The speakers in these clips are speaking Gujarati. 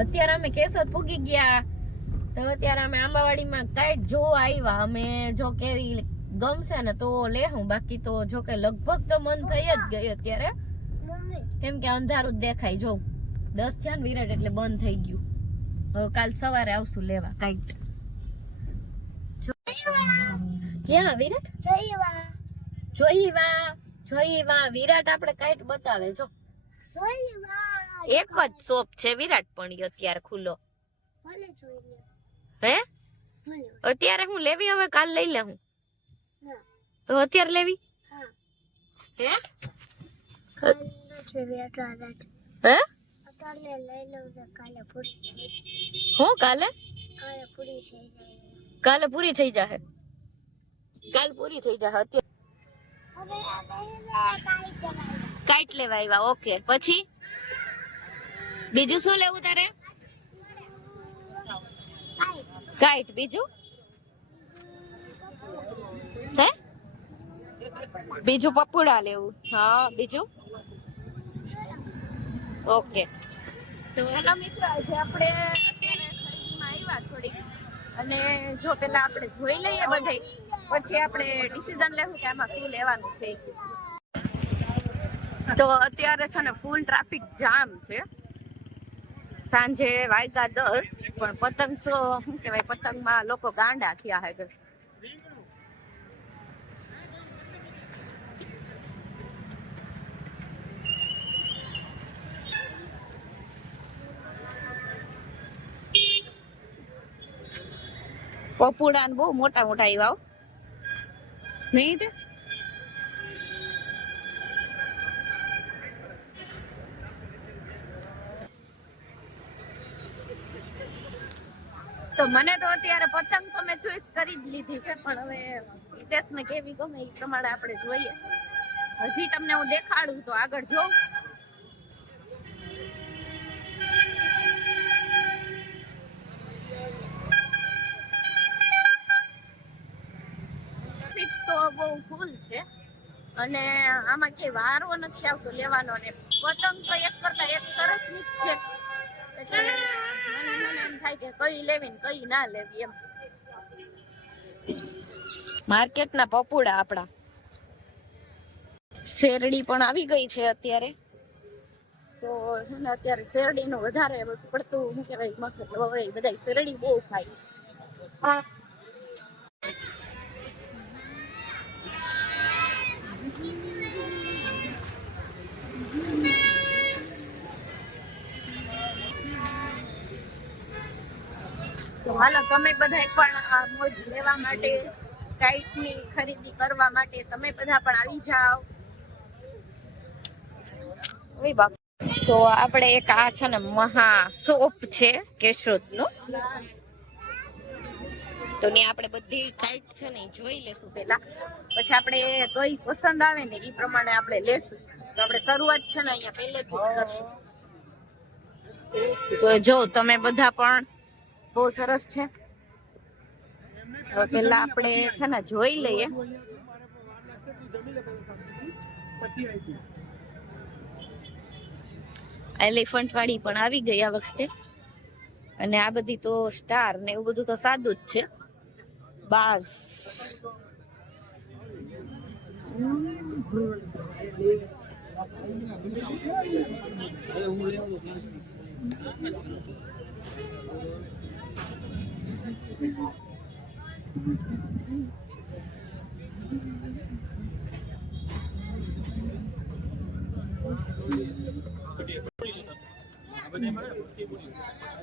અત્યારે અમે કેશોદ પૂગી ગયા તો અત્યારે અમે આંબાવાડીમાં કાઈટ જોવા આવ્યા. અમે જો કેવી ગમશે ને તો લેહું, બાકી તો જો કે લગભગ તો મન થઈ જ ગઈ અત્યારે, કેમ કે અંધારું જ દેખાય. જો 10 થયા ને વિરાટ એટલે બંધ થઈ ગયું. હવે કાલ સવારે આવશું લેવા કાઈટ. ક્યાં વિરાટ? જોઈવા વિરાટ આપણે કાઈટ બતાવે. જો એક જ શોપ છે વિરાટ, પણ અત્યારે ખુલ્લો હે. અત્યારે હું લેવી? હવે કાલ લઈ લે હું તો. અત્યારે લેવી હે? હું કાલે પૂરી થઈ જાહે. કાલ પૂરી થઈ જાહે. અત્યારે કાઈટ લેવા આવ્યા. ઓકે, પછી બીજું શું લેવું તારે? કાઈટ. બીજું હે? બીજું પપુડા લેવું. હા, બીજું ઓકે. તો હેલો મિત્રો, આજે આપણે અત્યારે ખરીદીમાં આવ્યા થોડીક, અને જો પેલા આપણે જોઈ લઈએ બધે, પછી આપણે ડિસિઝન લેવું કે આમાં શું લેવાનું છે. તો અત્યારે છે ને ફૂલ ટ્રાફિક જામ છે. સાંજે વાગ્યા 10, પણ પતંગ શું કહેવાય, પતંગમાં લોકો ગાંડા થયા હે. પપુડા ને બહુ મોટા મોટા આવ્યા નહીં તે. તો મને તો અત્યારે પતંગ તો મેં ચોઈસ કરી જ લીધી છે, પણ હવે હિતેશને કેવી ગમે એ પ્રમાણે આપણે જોઈએ. હજી તમને હું દેખાડું તો આગળ જોઉં. તો બહુ ફૂલ છે, અને આમાં કે વારો નથી આવતો લેવાનો, ને પતંગ તો એક કરતા એક સરસ જ છે. એટલે મને એમ થાય કે કઈ લેવી ને કઈ ના લેવી એમ. માર્કેટના પપુડા આપડા. શેરડી પણ આવી ગઈ છે અત્યારે, તો અત્યારે શેરડી નું વધારે પડતું શું કહેવાય મખત. હવે બધા શેરડી બહુ ખાય. તો હાલો, તમે બધા પણ આ મોજ લેવા માટે, કાઈટની ખરીદી કરવા માટે તમે બધા પણ આવી જાઓ. ઓય બાપ. તો આપણે એક આ છે ને મહા શોપ છે કેશોદ નું, તો ત્યાં આપણે બધી કાઈટ છે ને જોઈ લેશું પેલા, પછી આપણે કઈ પસંદ આવે ને એ પ્રમાણે આપણે લેશું. તો આપણે શરૂઆત છે ને અહીંયા પહેલેથી જ કરશું. તો જો તમે બધા પણ બહુ સરસ છે. હવે પેલા આપણે છે ને જોઈ લઈએ. એલિફન્ટ વાળી પણ આવી ગઈ આ વખતે, અને આ બધી તો સ્ટાર ને એવું બધું તો સાદું જ છે. બાસ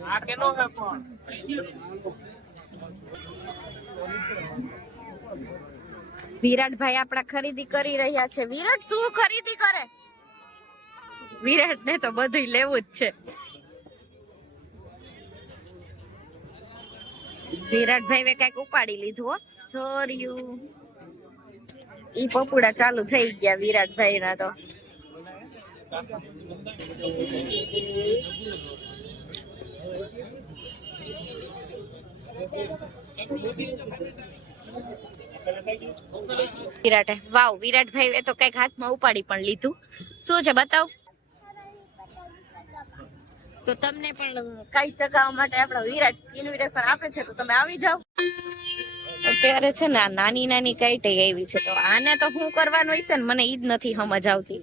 આ કેનો હે પણ વિરાટભાઈ આપડા ખરીદી કરી રહ્યા છે. વિરાટ શું ખરીદી કરે? વિરાટ ને તો બધું લેવું જ છે. વિરાટભાઈ કઈક ઉપાડી લીધું હો, છોર્યું. ઈ પપુડા ચાલુ થઈ ગયા વિરાટભાઈ ના તો. વિરાટે વાવ, વિરાટભાઈ તો કઈક હાથમાં ઉપાડી પણ લીધું. શું છે બતાવ? તો તમને પણ કાઈ ચગાવવા માટે આપણો વિરાટ ઇન્વિટેશન આપે છે, તો તમે આવી જાઓ. અત્યારે છે ને નાની નાની કાઈટ આવી છે, તો આને તો શું કરવાનું હોય છે ને મને ઈ જ નથી સમજ આવતી.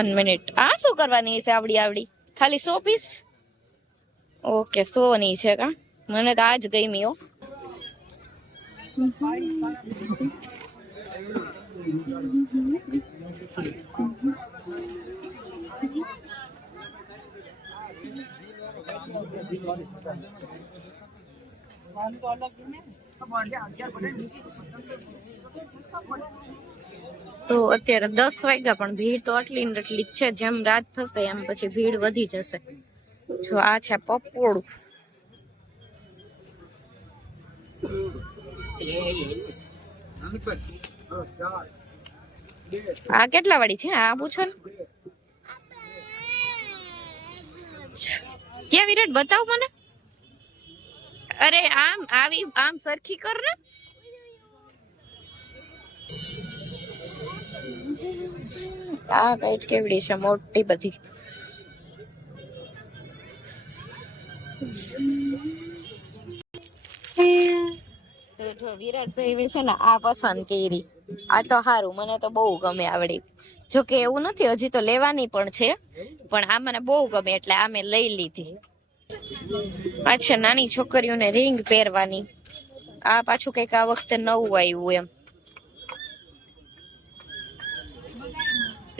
1 મિનિટ, આ શું કરવાની છે આવડી આવડી? ખાલી 100 પીસ? ઓકે 100 ની છે કા? મને તો આજ ગમી હો. તો અત્યારે 10 વાગ્યા પણ ભીડ તો આટલી ને આટલી જ છે. જેમ રાત થશે એમ પછી ભીડ વધી જશે. જો આ છે પપોડું. આ કેટલા વાળી છે આ પૂછો ને. ક્યાં વિરાટ બતાવ મને. અરે આમ આવી આમ સરખી કર ને. આ કાઈટ કેવડી છે મોટી બધી. તો જો વિરાટભાઈ છે ને આ પસંદ કરી. આ તો સારું, મને તો બહુ ગમે આવડી. જો કે એવું નથી, હજી તો લેવાની પણ છે, પણ આ મને બહુ ગમે એટલે આ મેં લઈ લીધી. અચ્છા, નાની છોકરીઓને રિંગ પહેરવાની. આ પાછું કઈક આ વખતે નવું આવ્યું એમ.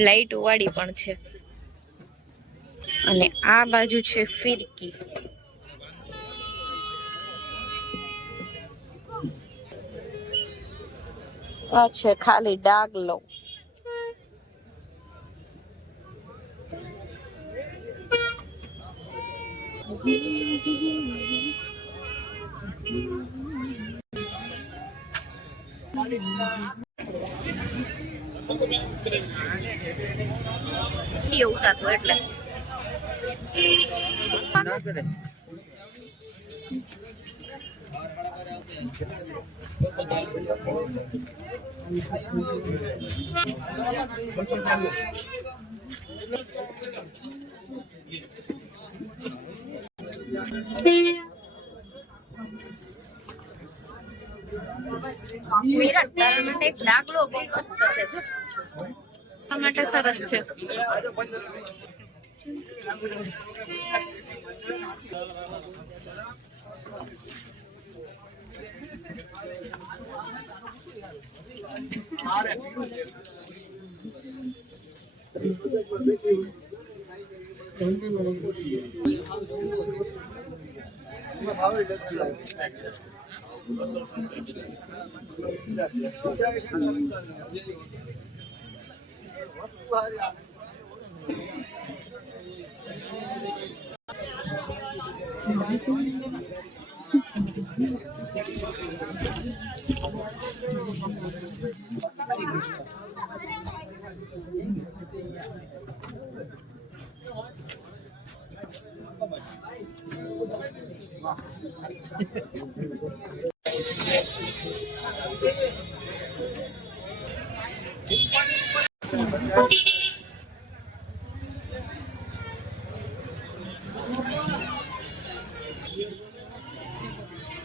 લાઈટ વાળી પણ છે. અને આ બાજુ છે ફિરકી. આ છે ખાલી ડાગલો. ઉતારતો એટલે વિરાટ તારા માટે એક ડાગલો બહુ મસ્ત છે. જો આ માટે સરસ છે.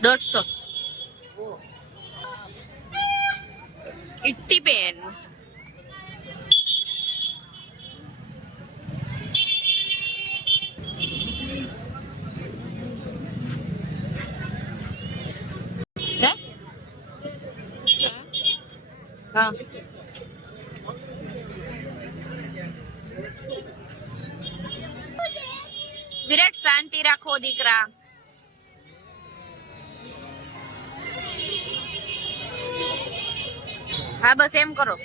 $150 ઇટ્ટી બેન. હા વિરાટ શાંતિ રાખો દીકરા. હા બસ એમ કરો.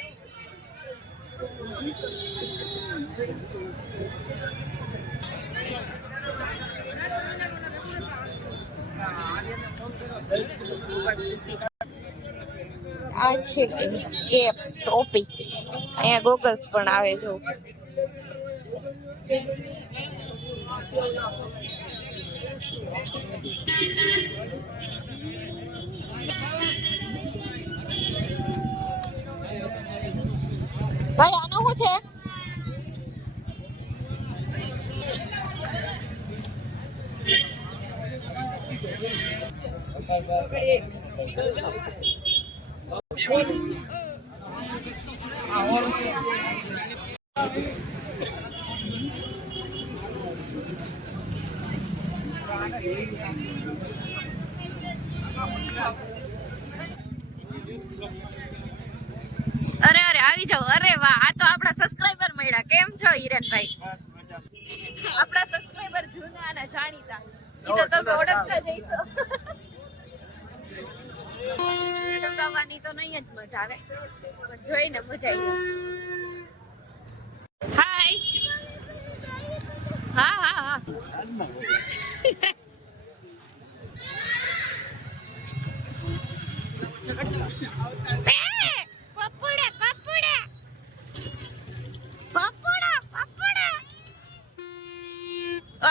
આ છે કેપ ટોપી. અહીંયા ગોગલ્સ પણ આવે જો. ભાઈ આનો શું છે? અરે અરે આવી જાઓ. અરે વાહ, આ તો આપણા સબસ્ક્રાઇબર મળ્યા. કેમ છો હિરેનભાઈ? આપણા સબસ્ક્રાઇબર જૂના અને જાણીતા. ઈ તો તમે ઓળખતા જઈશો. ગાવાની તો નહીં જ મજા આવે, પણ જોઈને મજા આવી. હાય. હા હા હા.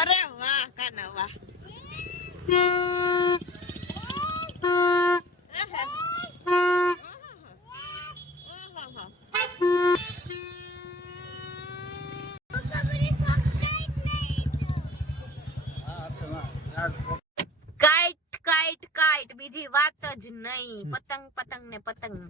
અરે વાહ કાના વાહ. કાઈટ કાઈટ કાઈટ, બીજી વાત જ નહીં. પતંગ પતંગ ને પતંગ.